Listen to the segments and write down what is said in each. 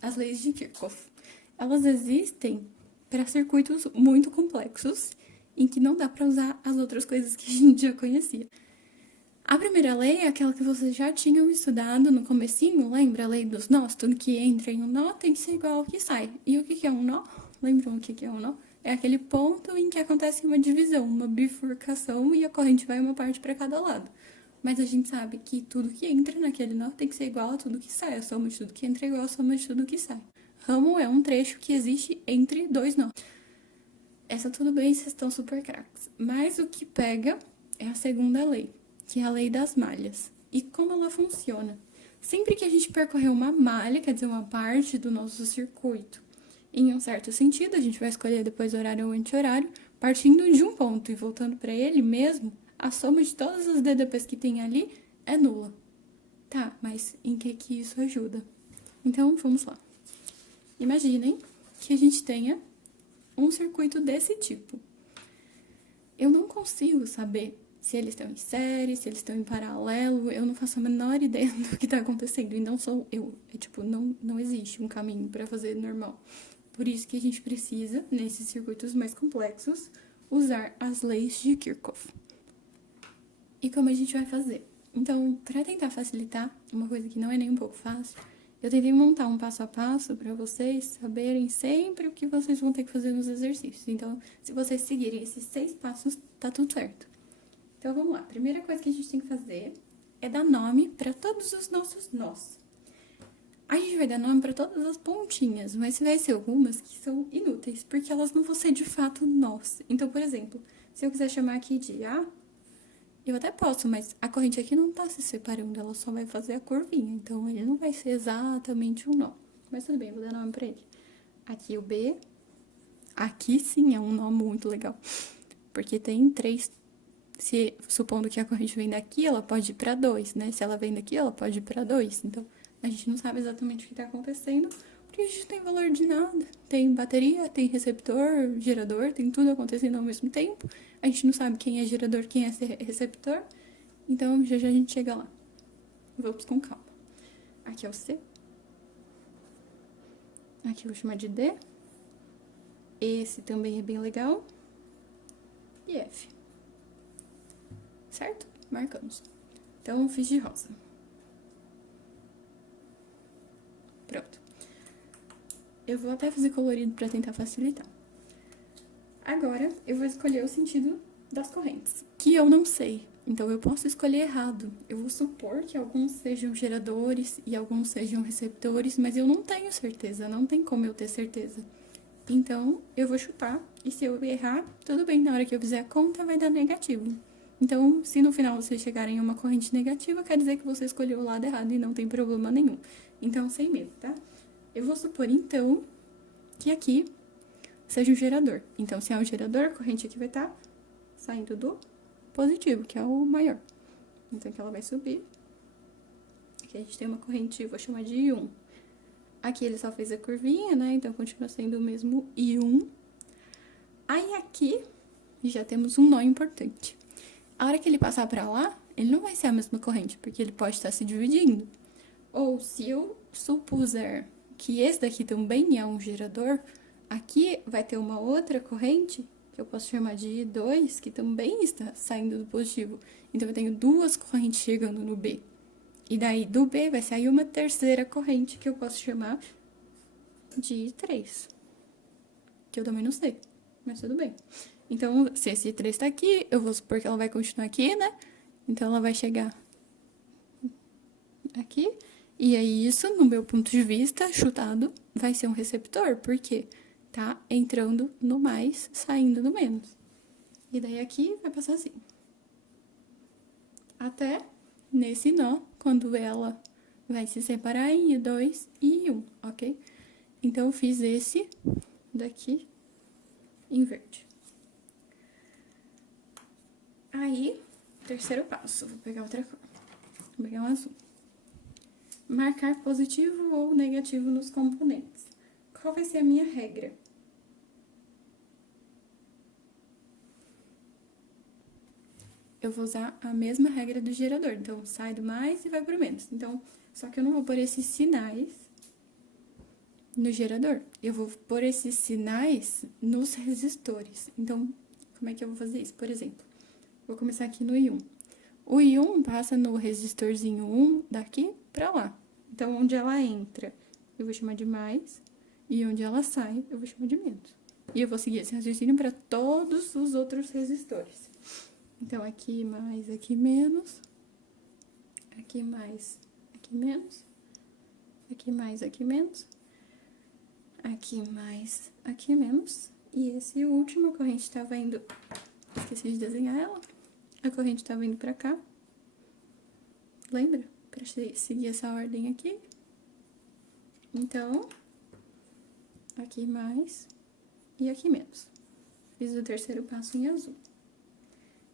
as leis de Kirchhoff. Elas existem para circuitos muito complexos, em que não dá para usar as outras coisas que a gente já conhecia. A primeira lei é aquela que vocês já tinham estudado no comecinho, lembra? A lei dos nós? Tudo que entra em um nó tem que ser igual ao que sai. E o que é um nó? Lembram o que é um nó? É aquele ponto em que acontece uma divisão, uma bifurcação e a corrente vai uma parte para cada lado. Mas a gente sabe que tudo que entra naquele nó tem que ser igual a tudo que sai. A soma de tudo que entra é igual a soma de tudo que sai. Ramo é um trecho que existe entre dois nós. Essa tudo bem, vocês estão super craques. Mas o que pega é a segunda lei, que é a lei das malhas. E como ela funciona? Sempre que a gente percorrer uma malha, quer dizer, uma parte do nosso circuito, em um certo sentido, a gente vai escolher depois horário ou anti-horário, partindo de um ponto e voltando para ele mesmo, a soma de todas as DDPs que tem ali é nula. Tá, mas em que isso ajuda? Então, vamos lá. Imaginem que a gente tenha um circuito desse tipo. Eu não consigo saber se eles estão em série, se eles estão em paralelo, eu não faço a menor ideia do que está acontecendo, e não sou eu. É tipo, não existe um caminho para fazer normal. Por isso que a gente precisa, nesses circuitos mais complexos, usar as leis de Kirchhoff. E como a gente vai fazer? Então, para tentar facilitar, uma coisa que não é nem um pouco fácil, eu tentei montar um passo a passo para vocês saberem sempre o que vocês vão ter que fazer nos exercícios. Então, se vocês seguirem esses 6 passos, tá tudo certo. Então, vamos lá. A primeira coisa que a gente tem que fazer é dar nome para todos os nossos nós. A gente vai dar nome para todas as pontinhas, mas vai ser algumas que são inúteis, porque elas não vão ser de fato nós. Então, por exemplo, se eu quiser chamar aqui de A, eu até posso, mas a corrente aqui não tá se separando, ela só vai fazer a curvinha. Então, ele não vai ser exatamente um nó. Mas tudo bem, vou dar nome pra ele. Aqui o B. Aqui sim é um nó muito legal. Porque tem 3. Se, supondo que a corrente vem daqui, ela pode ir pra 2, né? Se ela vem daqui, ela pode ir pra 2. Então, a gente não sabe exatamente o que tá acontecendo, porque a gente não tem valor de nada. Tem bateria, tem receptor, gerador, tem tudo acontecendo ao mesmo tempo. A gente não sabe quem é gerador, quem é receptor. Então, já a gente chega lá. Vamos com calma. Aqui é o C. Aqui eu vou chamar de D. Esse também é bem legal. E F. Certo? Marcamos. Então, eu fiz de rosa. Pronto. Eu vou até fazer colorido para tentar facilitar. Agora, eu vou escolher o sentido das correntes, que eu não sei. Então, eu posso escolher errado. Eu vou supor que alguns sejam geradores e alguns sejam receptores, mas eu não tenho certeza, não tem como eu ter certeza. Então, eu vou chutar, e se eu errar, tudo bem, na hora que eu fizer a conta, vai dar negativo. Então, se no final vocês chegarem em uma corrente negativa, quer dizer que você escolheu o lado errado e não tem problema nenhum. Então, sem medo, tá? Eu vou supor, então, que aqui seja um gerador. Então, se é um gerador, a corrente aqui vai estar saindo do positivo, que é o maior. Então, aqui ela vai subir. Aqui a gente tem uma corrente, vou chamar de I1. Aqui ele só fez a curvinha, né? Então, continua sendo o mesmo I1. Aí, aqui, já temos um nó importante. A hora que ele passar pra lá, ele não vai ser a mesma corrente, porque ele pode estar se dividindo. Ou, se eu supuser que esse daqui também é um gerador, aqui vai ter uma outra corrente, que eu posso chamar de I2, que também está saindo do positivo. Então, eu tenho 2 correntes chegando no B. E daí, do B, vai sair uma terceira corrente, que eu posso chamar de I3. Que eu também não sei, mas tudo bem. Então, se esse I3 tá aqui, eu vou supor que ela vai continuar aqui, né? Então, ela vai chegar aqui. E aí, isso, no meu ponto de vista, chutado, vai ser um receptor, porque tá entrando no mais, saindo no menos. E daí, aqui, vai passar assim. Até nesse nó, quando ela vai se separar em I2 e I1, ok? Então, eu fiz esse daqui em verde. Aí, terceiro passo, vou pegar outra cor. Vou pegar um azul. Marcar positivo ou negativo nos componentes. Qual vai ser a minha regra? Eu vou usar a mesma regra do gerador. Então, sai do mais e vai pro menos. Então, só que eu não vou pôr esses sinais no gerador. Eu vou pôr esses sinais nos resistores. Então, como é que eu vou fazer isso? Por exemplo, vou começar aqui no I1. O I1 passa no resistorzinho 1 daqui pra lá. Então, onde ela entra, eu vou chamar de mais, e onde ela sai, eu vou chamar de menos. E eu vou seguir esse raciocínio para todos os outros resistores. Então, aqui mais, aqui menos, aqui mais, aqui menos, aqui mais, aqui menos, aqui mais, aqui menos. E esse último, a corrente estava indo... Esqueci de desenhar ela. A corrente estava indo pra cá. Lembra? Pra seguir essa ordem aqui. Então, aqui mais e aqui menos. Fiz o terceiro passo em azul.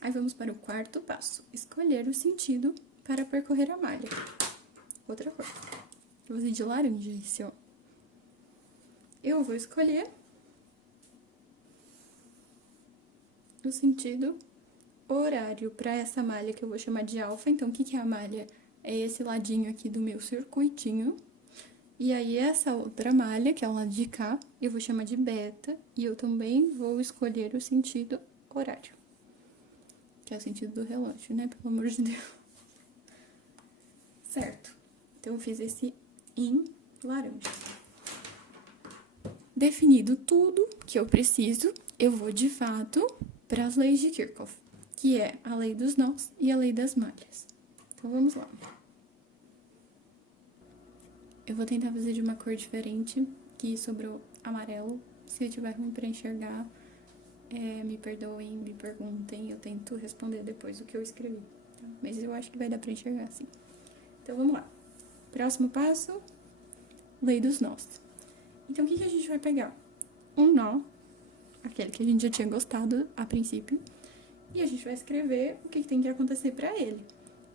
Aí, vamos para o quarto passo. Escolher o sentido para percorrer a malha. Outra cor. Eu vou fazer de laranja esse, ó. Eu vou escolher o sentido horário para essa malha que eu vou chamar de alfa. Então, o que é a malha? É esse ladinho aqui do meu circuitinho. E aí, essa outra malha, que é o lado de cá, eu vou chamar de beta. E eu também vou escolher o sentido horário. Que é o sentido do relógio, né? Pelo amor de Deus. Certo. Então, eu fiz esse em laranja. Definido tudo que eu preciso, eu vou, de fato, para as leis de Kirchhoff, que é a lei dos nós e a lei das malhas. Então, vamos lá. Eu vou tentar fazer de uma cor diferente, que sobrou amarelo. Se eu tiver ruim para enxergar, me perdoem, me perguntem, eu tento responder depois o que eu escrevi. Tá? Mas eu acho que vai dar para enxergar assim. Então, vamos lá. Próximo passo, lei dos nós. Então, o que a gente vai pegar? Um nó, aquele que a gente já tinha gostado a princípio, e a gente vai escrever o que tem que acontecer para ele.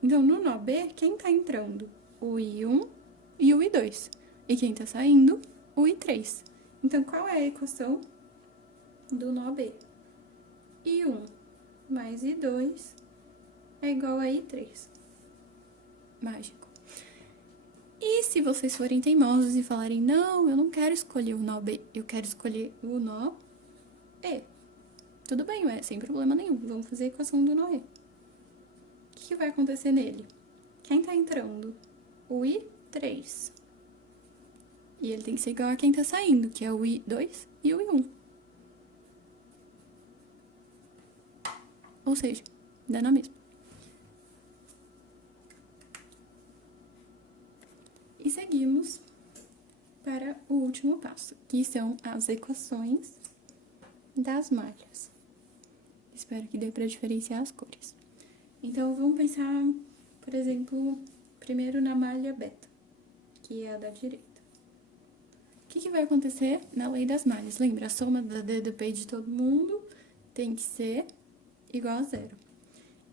Então, no nó B, quem tá entrando? O I1 e o I2. E quem tá saindo? O I3. Então, qual é a equação do nó B? I1 mais I2 é igual a I3. Mágico. E se vocês forem teimosos e falarem, não, eu não quero escolher o nó B, eu quero escolher o nó E. Tudo bem, ué, sem problema nenhum. Vamos fazer a equação do nó E. O que vai acontecer nele? Quem tá entrando? O I3. E ele tem que ser igual a quem tá saindo, que é o I2 e o I1. Ou seja, dá na mesma. E seguimos para o último passo, que são as equações das malhas. Espero que dê para diferenciar as cores. Então, vamos pensar, por exemplo, primeiro na malha beta, que é a da direita. O que vai acontecer na lei das malhas? Lembra, a soma da DDP de todo mundo tem que ser igual a zero.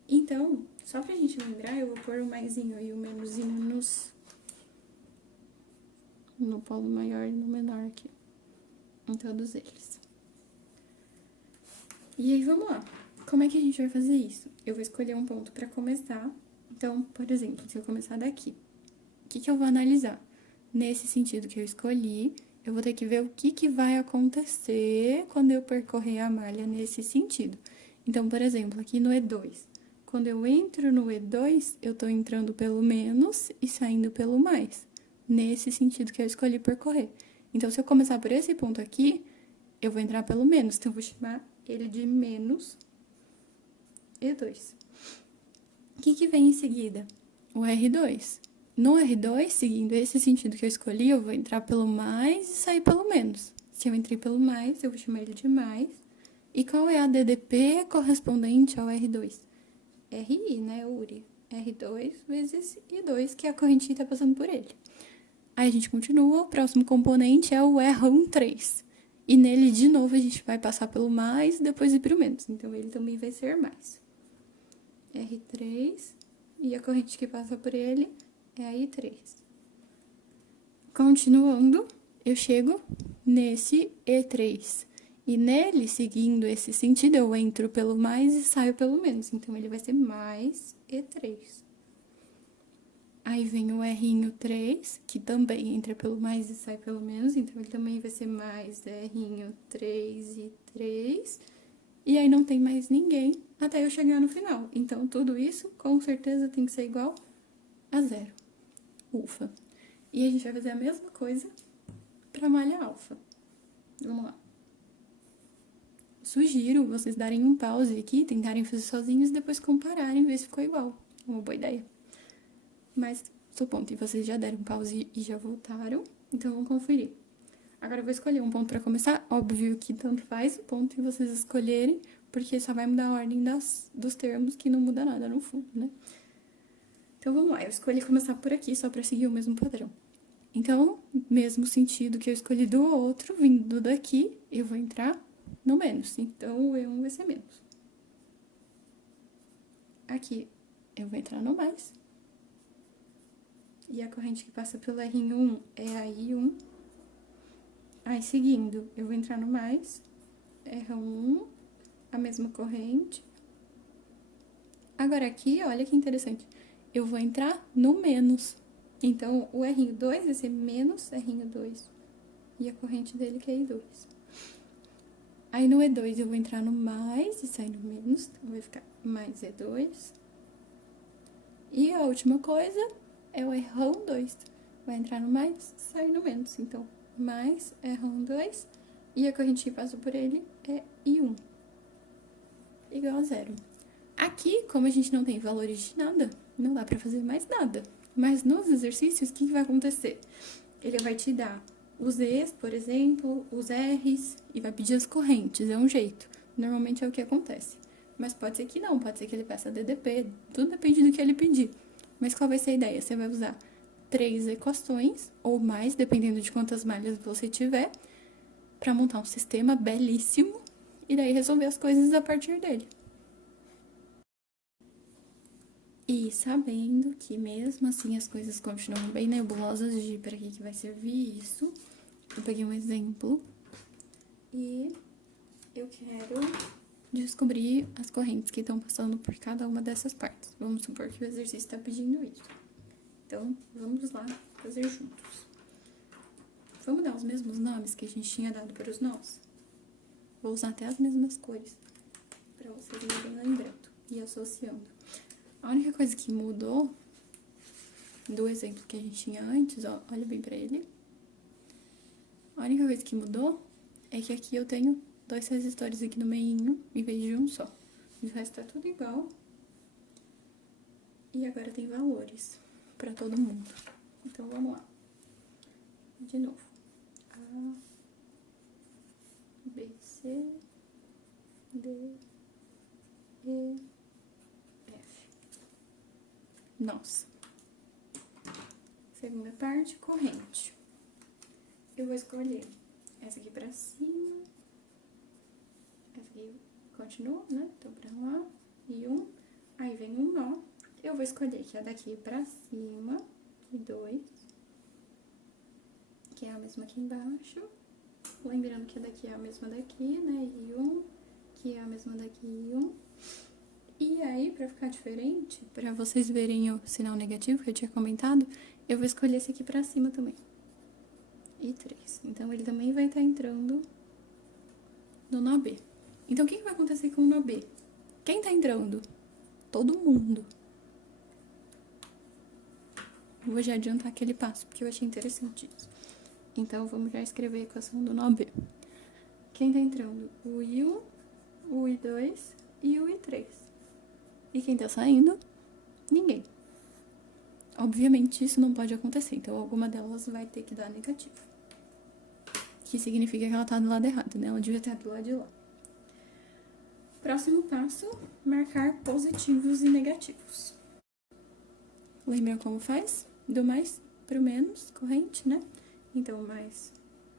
Então, só pra gente lembrar, eu vou pôr o maisinho e o menosinho no polo maior e no menor aqui, em todos eles. E aí, vamos lá. Como é que a gente vai fazer isso? Eu vou escolher um ponto pra começar. Então, por exemplo, se eu começar daqui, o que eu vou analisar? Nesse sentido que eu escolhi, eu vou ter que ver o que vai acontecer quando eu percorrer a malha nesse sentido. Então, por exemplo, aqui no E2. Quando eu entro no E2, eu tô entrando pelo menos e saindo pelo mais. Nesse sentido que eu escolhi percorrer. Então, se eu começar por esse ponto aqui, eu vou entrar pelo menos. Então, eu vou chamar ele de menos E2. O que vem em seguida? O R2. No R2, seguindo esse sentido que eu escolhi, eu vou entrar pelo mais e sair pelo menos. Se eu entrei pelo mais, eu vou chamar ele de mais. E qual é a DDP correspondente ao R2? RI, né, URI? R2 vezes I2, que é a corrente que está passando por ele. Aí a gente continua, o próximo componente é o R13. E nele, de novo, a gente vai passar pelo mais e depois ir para o menos. Então, ele também vai ser mais. R3, e a corrente que passa por ele é a I3. Continuando, eu chego nesse E3. E nele, seguindo esse sentido, eu entro pelo mais e saio pelo menos. Então, ele vai ser mais E3. Aí vem o R'inho 3, que também entra pelo mais e sai pelo menos, então ele também vai ser mais R'inho 3 e 3. E aí não tem mais ninguém até eu chegar no final. Então tudo isso com certeza tem que ser igual a zero. Ufa. E a gente vai fazer a mesma coisa para malha alfa. Vamos lá. Sugiro vocês darem um pause aqui, tentarem fazer sozinhos e depois compararem, ver se ficou igual. Uma boa ideia. Mas, supondo que vocês já deram pause e já voltaram, então vamos conferir. Agora eu vou escolher um ponto para começar. Óbvio que tanto faz o ponto que vocês escolherem, porque só vai mudar a ordem dos termos, que não muda nada no fundo, né? Então vamos lá, eu escolhi começar por aqui só para seguir o mesmo padrão. Então, mesmo sentido que eu escolhi do outro, vindo daqui, eu vou entrar no menos. Então, o E1 vai ser menos. Aqui, eu vou entrar no mais. E a corrente que passa pelo R1 é a I1. Aí, seguindo, eu vou entrar no mais. R1, a mesma corrente. Agora, aqui, olha que interessante. Eu vou entrar no menos. Então, o R2 vai ser menos R2. E a corrente dele que é I2. Aí, no E2, eu vou entrar no mais e sair no menos. Então, vai ficar mais E2. E a última coisa é o R2. Vai entrar no mais, sair no menos. Então, mais R2. E a corrente que passa por ele é I1. Igual a zero. Aqui, como a gente não tem valores de nada, não dá pra fazer mais nada. Mas nos exercícios, o que vai acontecer? Ele vai te dar os E's, por exemplo, os R's, e vai pedir as correntes, é um jeito. Normalmente é o que acontece. Mas pode ser que não, pode ser que ele peça DDP, tudo depende do que ele pedir. Mas qual vai ser a ideia? Você vai usar 3 equações, ou mais, dependendo de quantas malhas você tiver, para montar um sistema belíssimo, e daí resolver as coisas a partir dele. E sabendo que mesmo assim as coisas continuam bem nebulosas de para que vai servir isso, eu peguei um exemplo e eu quero descobrir as correntes que estão passando por cada uma dessas partes. Vamos supor que o exercício está pedindo isso. Então, vamos lá fazer juntos. Vamos dar os mesmos nomes que a gente tinha dado para os nós? Vou usar até as mesmas cores, para vocês irem lembrando e associando. A única coisa que mudou do exemplo que a gente tinha antes, ó, olha bem pra ele. A única coisa que mudou é que aqui eu tenho 2 resistores aqui no meio, em vez de um só. O resto tá tudo igual. E agora tem valores pra todo mundo. Então, vamos lá. De novo. A, B, C, D, E, Nossa. Segunda parte, corrente. Eu vou escolher essa aqui pra cima. Essa aqui continua, né? Então, pra lá. E um. Aí vem um nó. Eu vou escolher que é daqui pra cima. E 2. Que é a mesma aqui embaixo. Lembrando que a daqui é a mesma daqui, né? E um. Que é a mesma daqui e um. E aí, pra ficar diferente, pra vocês verem o sinal negativo que eu tinha comentado, eu vou escolher esse aqui pra cima também. E 3. Então, ele também vai estar entrando no nó B. Então, o que vai acontecer com o nó B? Quem tá entrando? Todo mundo. Vou já adiantar aquele passo, porque eu achei interessante isso. Então, vamos já escrever a equação do nó B. Quem tá entrando? O I1, o I2 e o I3. E quem tá saindo? Ninguém. Obviamente, isso não pode acontecer, então alguma delas vai ter que dar negativo. Que significa que ela tá do lado errado, né? Ela devia estar do lado de lá. Próximo passo, marcar positivos e negativos. Lembram como faz? Do mais pro menos, corrente, né? Então, mais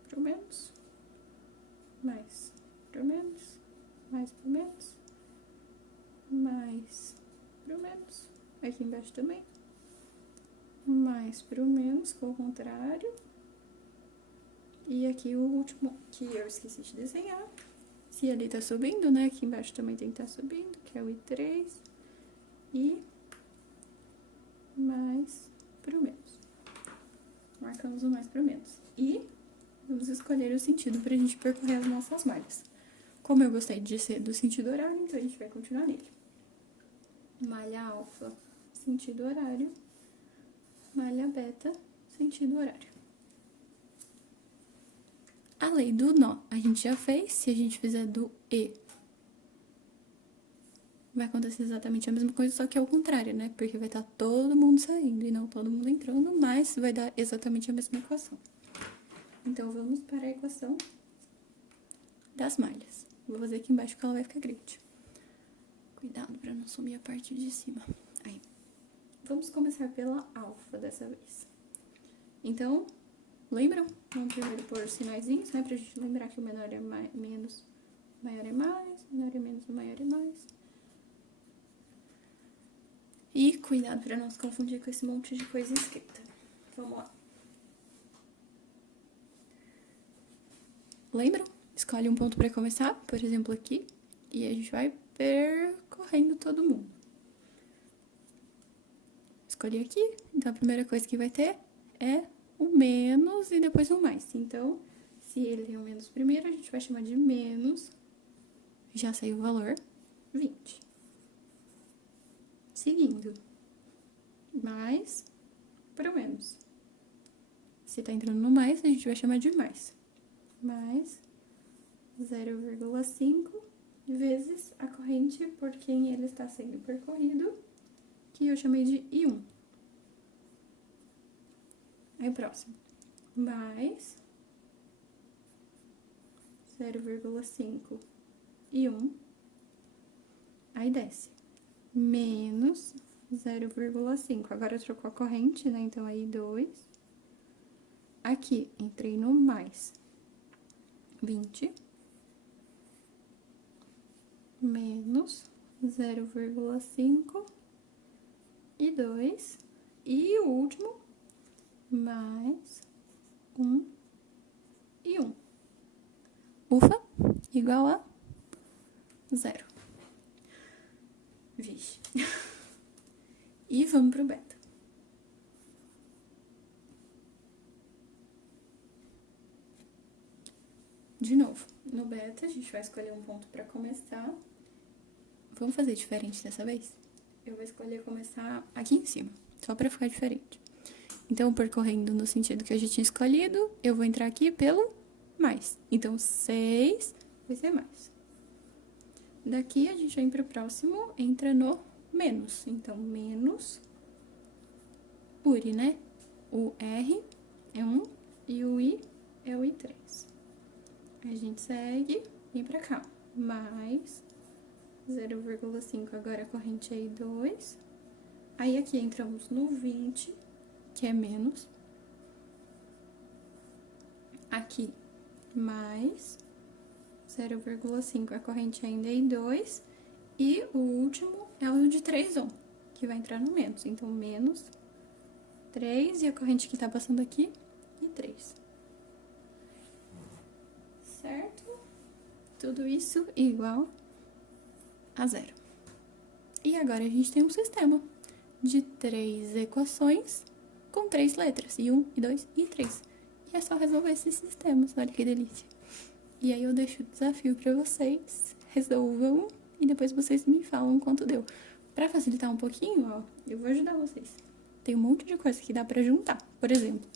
pro menos, mais pro menos, mais pro menos, mais pro menos, aqui embaixo também, mais pro menos, com o contrário, e aqui o último que eu esqueci de desenhar, se ali tá subindo, né, aqui embaixo também tem que estar subindo, que é o I3, e mais pro menos. Marcamos o mais pro menos. E vamos escolher o sentido pra gente percorrer as nossas malhas. Como eu gostei de ser do sentido horário, então a gente vai continuar nele. Malha alfa, sentido horário. Malha beta, sentido horário. A lei do nó a gente já fez. Se a gente fizer do E, vai acontecer exatamente a mesma coisa, só que ao contrário, né? Porque vai estar todo mundo saindo e não todo mundo entrando, mas vai dar exatamente a mesma equação. Então, vamos para a equação das malhas. Vou fazer aqui embaixo porque ela vai ficar grande. Cuidado para não sumir a parte de cima. Aí. Vamos começar pela alfa dessa vez. Então, lembram? Vamos primeiro pôr os sinaizinhos, né? Pra gente lembrar que o menor é menos, o maior é mais, o menor é menos, o maior é mais. E cuidado pra não se confundir com esse monte de coisa escrita. Vamos lá. Lembram? Escolhe um ponto pra começar, por exemplo, aqui. E a gente vai percorrendo todo mundo. Escolhi aqui. Então, a primeira coisa que vai ter é o menos e depois o mais. Então, se ele tem o menos primeiro, a gente vai chamar de menos. Já saiu o valor, 20. Seguindo, mais para o menos. Se tá entrando no mais, a gente vai chamar de mais. Mais 0,5 vezes a corrente por quem ele está sendo percorrido, que eu chamei de I1. Aí, o próximo. Mais 0,5 I1. Aí, desce. Menos 0,5. Agora, trocou a corrente, né? Então, aí, 2. Aqui, entrei no mais. 20. Menos 0,5 e 2. E o último, mais 1 e 1. Ufa, igual a 0. Vixe. E vamos pro beta. De novo, no beta a gente vai escolher um ponto pra começar. Vamos fazer diferente dessa vez? Eu vou escolher começar aqui em cima, só pra ficar diferente. Então, percorrendo no sentido que eu já tinha escolhido, eu vou entrar aqui pelo mais. Então, 6 vai ser mais. Daqui, a gente vem pro próximo, entra no menos. Então, menos o I, né? O R é 1 e o I é o I3. A gente segue, vem pra cá. Mais 0,5, agora a corrente é I2. Aí, aqui entramos no 20, que é menos. Aqui, mais 0,5, a corrente ainda é I2. E o último é o de 3 ohm, que vai entrar no menos. Então, menos 3 e a corrente que tá passando aqui, I3. Certo? Tudo isso igual a 0. E agora a gente tem um sistema de 3 equações com 3 letras, I1, I2 e I3. E é só resolver esses sistemas, olha que delícia. E aí eu deixo o desafio pra vocês, resolvam e depois vocês me falam quanto deu. Pra facilitar um pouquinho, ó, eu vou ajudar vocês. Tem um monte de coisa que dá pra juntar. Por exemplo,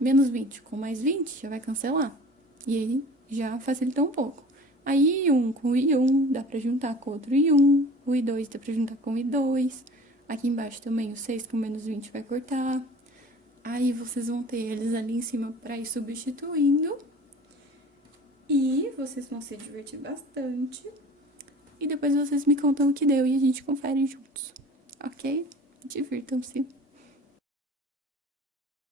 menos 20 com mais 20 já vai cancelar. E aí já facilita um pouco. Aí I1 com I1 dá pra juntar com outro I1. O I2 dá pra juntar com o I2. Aqui embaixo também o 6 com menos 20 vai cortar. Aí vocês vão ter eles ali em cima pra ir substituindo. E vocês vão se divertir bastante. E depois vocês me contam o que deu e a gente confere juntos. Ok? Divirtam-se.